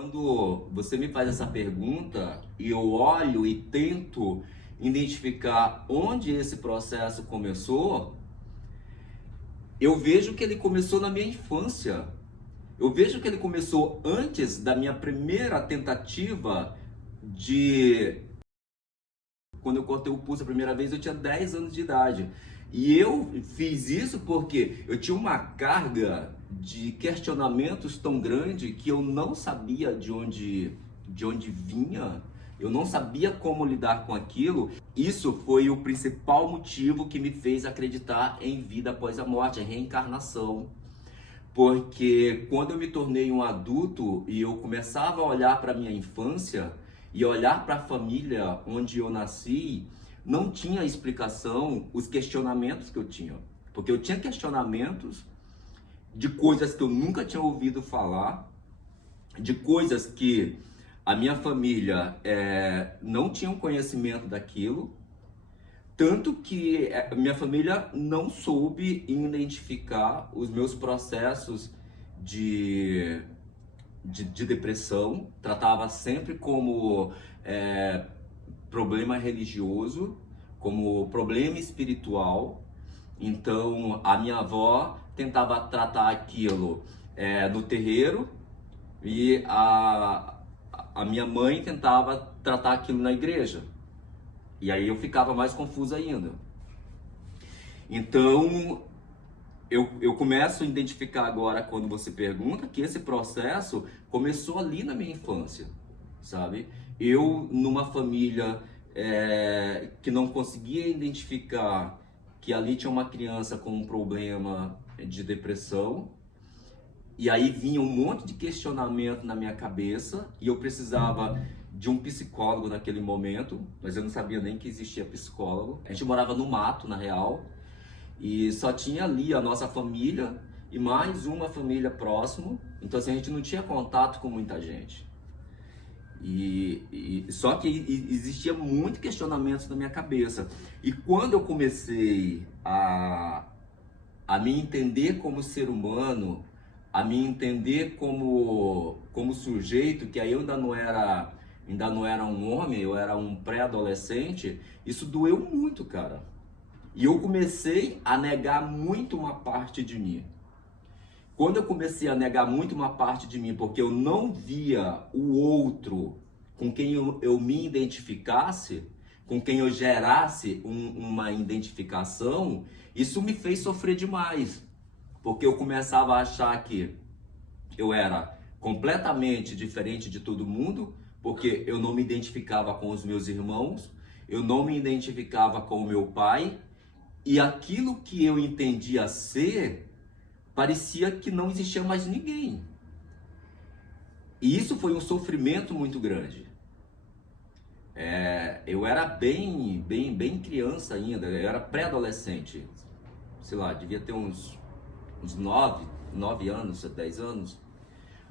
Quando você me faz essa pergunta e eu olho e tento identificar onde esse processo começou, eu vejo que ele começou na minha infância. Eu vejo que ele começou antes da minha primeira tentativa de... Quando eu cortei o pulso a primeira vez, eu tinha 10 anos de idade. E eu fiz isso porque eu tinha uma carga de questionamentos tão grande que eu não sabia de onde vinha, eu não sabia como lidar com aquilo. Isso foi o principal motivo que me fez acreditar em vida após a morte, em reencarnação. Porque quando eu me tornei um adulto e eu começava a olhar para minha infância e olhar para a família onde eu nasci, não tinha explicação os questionamentos que eu tinha. Porque eu tinha questionamentos de coisas que eu nunca tinha ouvido falar, de coisas que a minha família não tinha um conhecimento daquilo, tanto que minha família não soube identificar os meus processos de, de depressão, tratava sempre como problema religioso, como problema espiritual. Então a minha avó tentava tratar aquilo no terreiro e a minha mãe tentava tratar aquilo na igreja. E aí eu ficava mais confuso ainda. Então, eu começo a identificar agora, quando você pergunta, que esse processo começou ali na minha infância, sabe? Eu, numa família que não conseguia identificar que ali tinha uma criança com um problema de depressão, e aí vinha um monte de questionamento na minha cabeça e eu precisava de um psicólogo naquele momento, mas eu não sabia nem que existia psicólogo. A gente morava no mato, na real, e só tinha ali a nossa família e mais uma família próximo. Então assim, a gente não tinha contato com muita gente. Só que existia muito questionamento na minha cabeça. E quando eu comecei a me entender como ser humano, a me entender como sujeito, que aí eu ainda não era um homem, eu era um pré-adolescente, isso doeu muito, cara. E eu comecei a negar muito uma parte de mim. Quando eu comecei a negar muito uma parte de mim, porque eu não via o outro com quem eu me identificasse, com quem eu gerasse uma identificação, isso me fez sofrer demais. Porque eu começava a achar que eu era completamente diferente de todo mundo, porque eu não me identificava com os meus irmãos, eu não me identificava com o meu pai, e aquilo que eu entendia ser, parecia que não existia mais ninguém. E isso foi um sofrimento muito grande. Eu era bem criança ainda, eu era pré-adolescente, sei lá, devia ter uns 9 anos, 10 anos.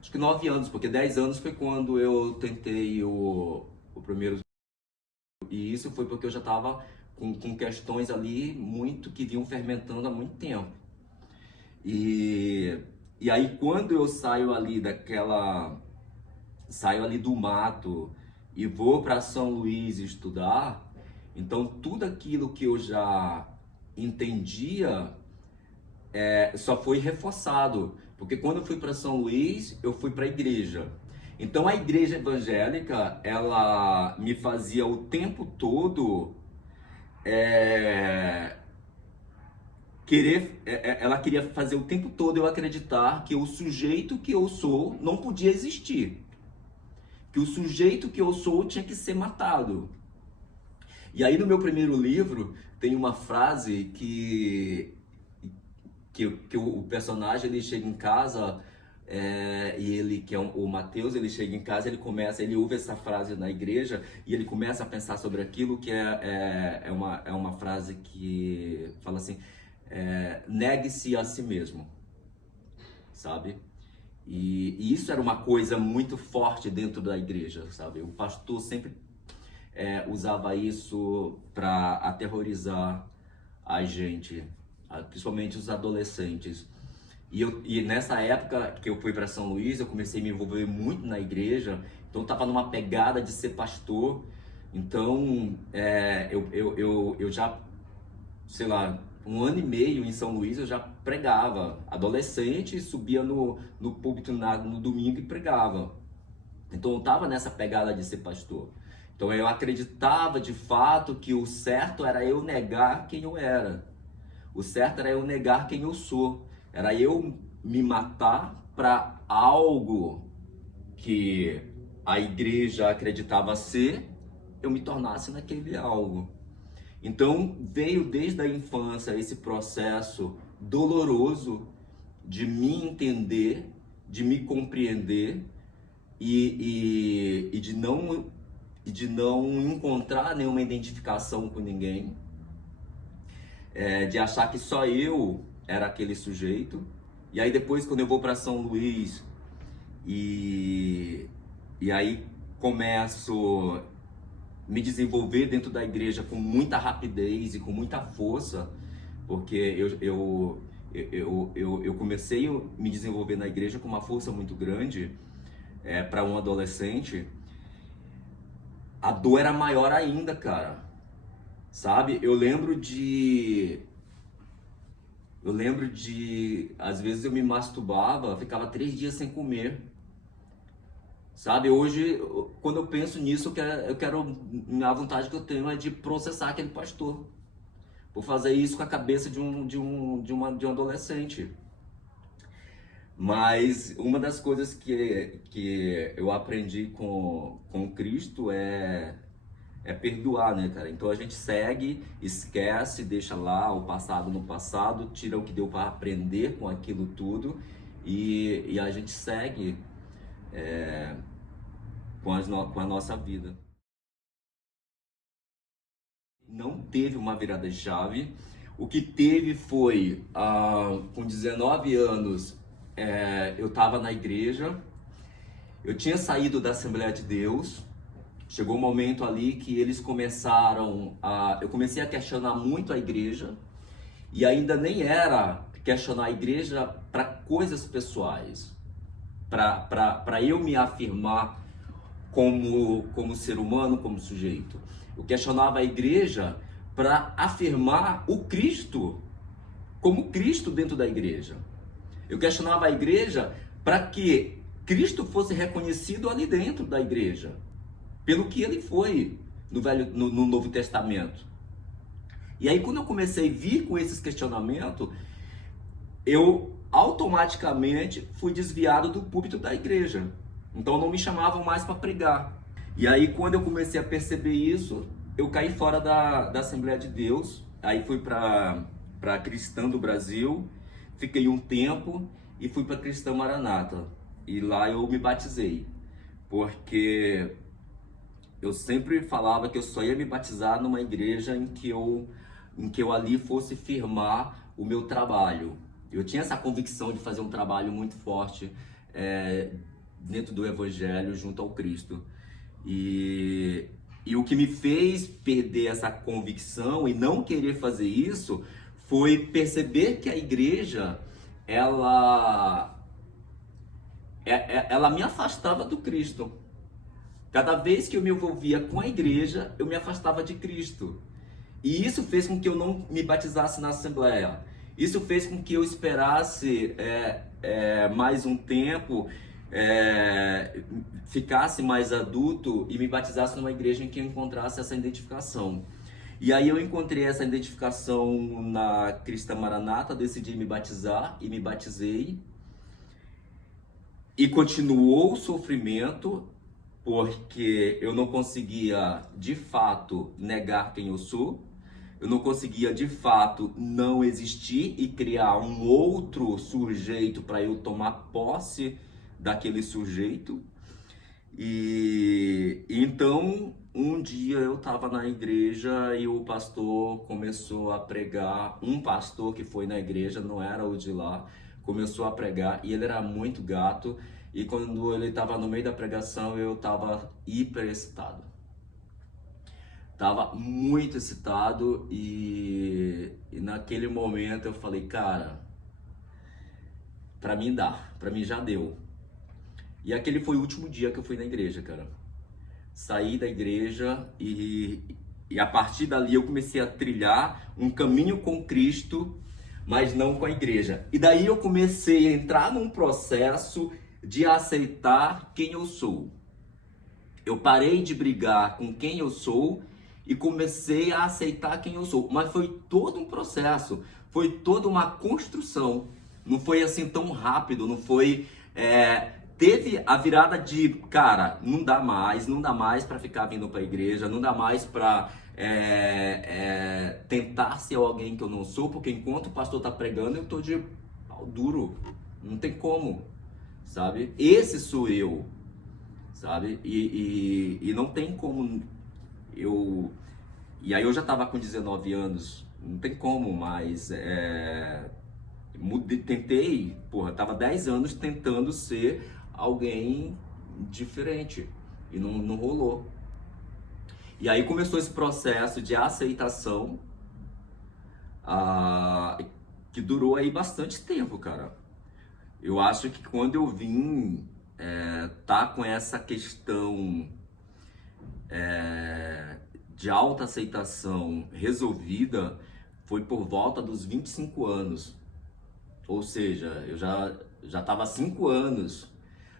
Acho que 9 anos, porque 10 anos foi quando eu tentei o primeiro. E isso foi porque eu já estava com questões ali muito que vinham fermentando há muito tempo. E aí quando eu saio ali do mato e vou para São Luís estudar, então tudo aquilo que eu já entendia só foi reforçado, porque quando eu fui para São Luís, eu fui para a igreja. Então a igreja evangélica, ela me fazia o tempo todo ela queria fazer o tempo todo eu acreditar que o sujeito que eu sou não podia existir, que o sujeito que eu sou tinha que ser matado. E aí no meu primeiro livro tem uma frase que o personagem ele chega em casa e ele, que é o Mateus, ele chega em casa, ele ouve essa frase na igreja e ele começa a pensar sobre aquilo que é uma frase que fala assim, negue-se a si mesmo, sabe? E isso era uma coisa muito forte dentro da igreja, sabe? O pastor sempre usava isso para aterrorizar a gente, principalmente os adolescentes. E nessa época que eu fui para São Luís, eu comecei a me envolver muito na igreja, então eu estava numa pegada de ser pastor. Então, eu já, sei lá, 1 ano e meio em São Luís eu já pregava. Adolescente, subia no púlpito no domingo e pregava. Então eu estava nessa pegada de ser pastor. Então eu acreditava de fato que o certo era eu negar quem eu era. O certo era eu negar quem eu sou. Era eu me matar para algo que a igreja acreditava ser, eu me tornasse naquele algo. Então veio desde a infância esse processo doloroso de me entender, de me compreender e de não encontrar nenhuma identificação com ninguém, de achar que só eu era aquele sujeito. E aí depois, quando eu vou para São Luís e aí começo a me desenvolver dentro da igreja com muita rapidez e com muita força, porque eu comecei a me desenvolver na igreja com uma força muito grande, para um adolescente. A dor era maior ainda, cara. Sabe? Às vezes eu me masturbava, ficava 3 dias sem comer. Sabe? Hoje, quando eu penso nisso, minha vontade que eu tenho é de processar aquele pastor. Por fazer isso com a cabeça de um adolescente. Mas uma das coisas que eu aprendi com Cristo é perdoar, né, cara? Então a gente segue, esquece, deixa lá o passado no passado, tira o que deu para aprender com aquilo tudo e a gente segue com a nossa vida. Não teve uma virada de chave. O que teve foi, com 19 anos, eu estava na igreja, eu tinha saído da Assembleia de Deus. Chegou um momento ali que eles eu comecei a questionar muito a igreja, e ainda nem era questionar a igreja para coisas pessoais, para eu me afirmar como ser humano, como sujeito. Eu questionava a igreja para afirmar o Cristo, como Cristo dentro da igreja. Eu questionava a igreja para que Cristo fosse reconhecido ali dentro da igreja, pelo que ele foi no Novo Testamento. E aí, quando eu comecei a vir com esses questionamentos, eu automaticamente fui desviado do púlpito da igreja. Então não me chamavam mais para pregar. E aí, quando eu comecei a perceber isso, eu caí fora da Assembleia de Deus. Aí fui para Cristã do Brasil, fiquei um tempo e fui para Cristã Maranata. E lá eu me batizei, porque eu sempre falava que eu só ia me batizar numa igreja em que eu ali fosse firmar o meu trabalho. Eu tinha essa convicção de fazer um trabalho muito forte dentro do Evangelho, junto ao Cristo. E o que me fez perder essa convicção e não querer fazer isso foi perceber que a igreja, ela me afastava do Cristo. Cada vez que eu me envolvia com a igreja, eu me afastava de Cristo. E isso fez com que eu não me batizasse na Assembleia. Isso fez com que eu esperasse mais um tempo, ficasse mais adulto e me batizasse numa igreja em que eu encontrasse essa identificação. E aí eu encontrei essa identificação na Cristã Maranata, decidi me batizar e me batizei. E continuou o sofrimento, porque eu não conseguia de fato negar quem eu sou, eu não conseguia de fato não existir e criar um outro sujeito para eu tomar posse daquele sujeito. E então um dia eu estava na igreja e o pastor começou a pregar, um pastor que foi na igreja, não era o de lá, começou a pregar e ele era muito gato. E quando ele estava no meio da pregação, eu estava hiper excitado. Estava muito excitado e naquele momento eu falei, cara, pra mim dá, pra mim já deu. E aquele foi o último dia que eu fui na igreja, cara. Saí da igreja e a partir dali eu comecei a trilhar um caminho com Cristo, mas não com a igreja. E daí eu comecei a entrar num processo de aceitar quem eu sou. Eu parei de brigar com quem eu sou e comecei a aceitar quem eu sou. Mas foi todo um processo, foi toda uma construção. Não foi assim tão rápido, não foi... Teve a virada de, cara, não dá mais para ficar vindo para a igreja, não dá mais para tentar ser alguém que eu não sou, porque enquanto o pastor tá pregando, eu tô de pau duro, não tem como, sabe? Esse sou eu, sabe? E não tem como eu... E aí eu já tava com 19 anos, não tem como mais... Tentei, tava 10 anos tentando ser alguém diferente e não rolou. E aí começou esse processo de aceitação que durou aí bastante tempo, cara. Eu acho que quando eu vim tá com essa questão de autoaceitação resolvida foi por volta dos 25 anos. Ou seja, eu já tava há 5 anos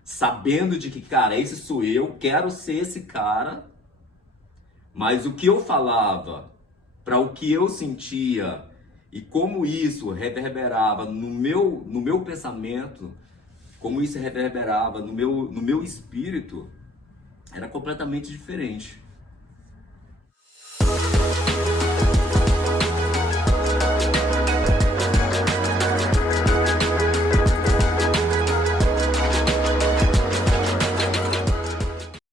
sabendo de que, cara, esse sou eu, quero ser esse cara, mas o que eu falava, para o que eu sentia e como isso reverberava no meu pensamento, como isso reverberava no meu espírito, era completamente diferente.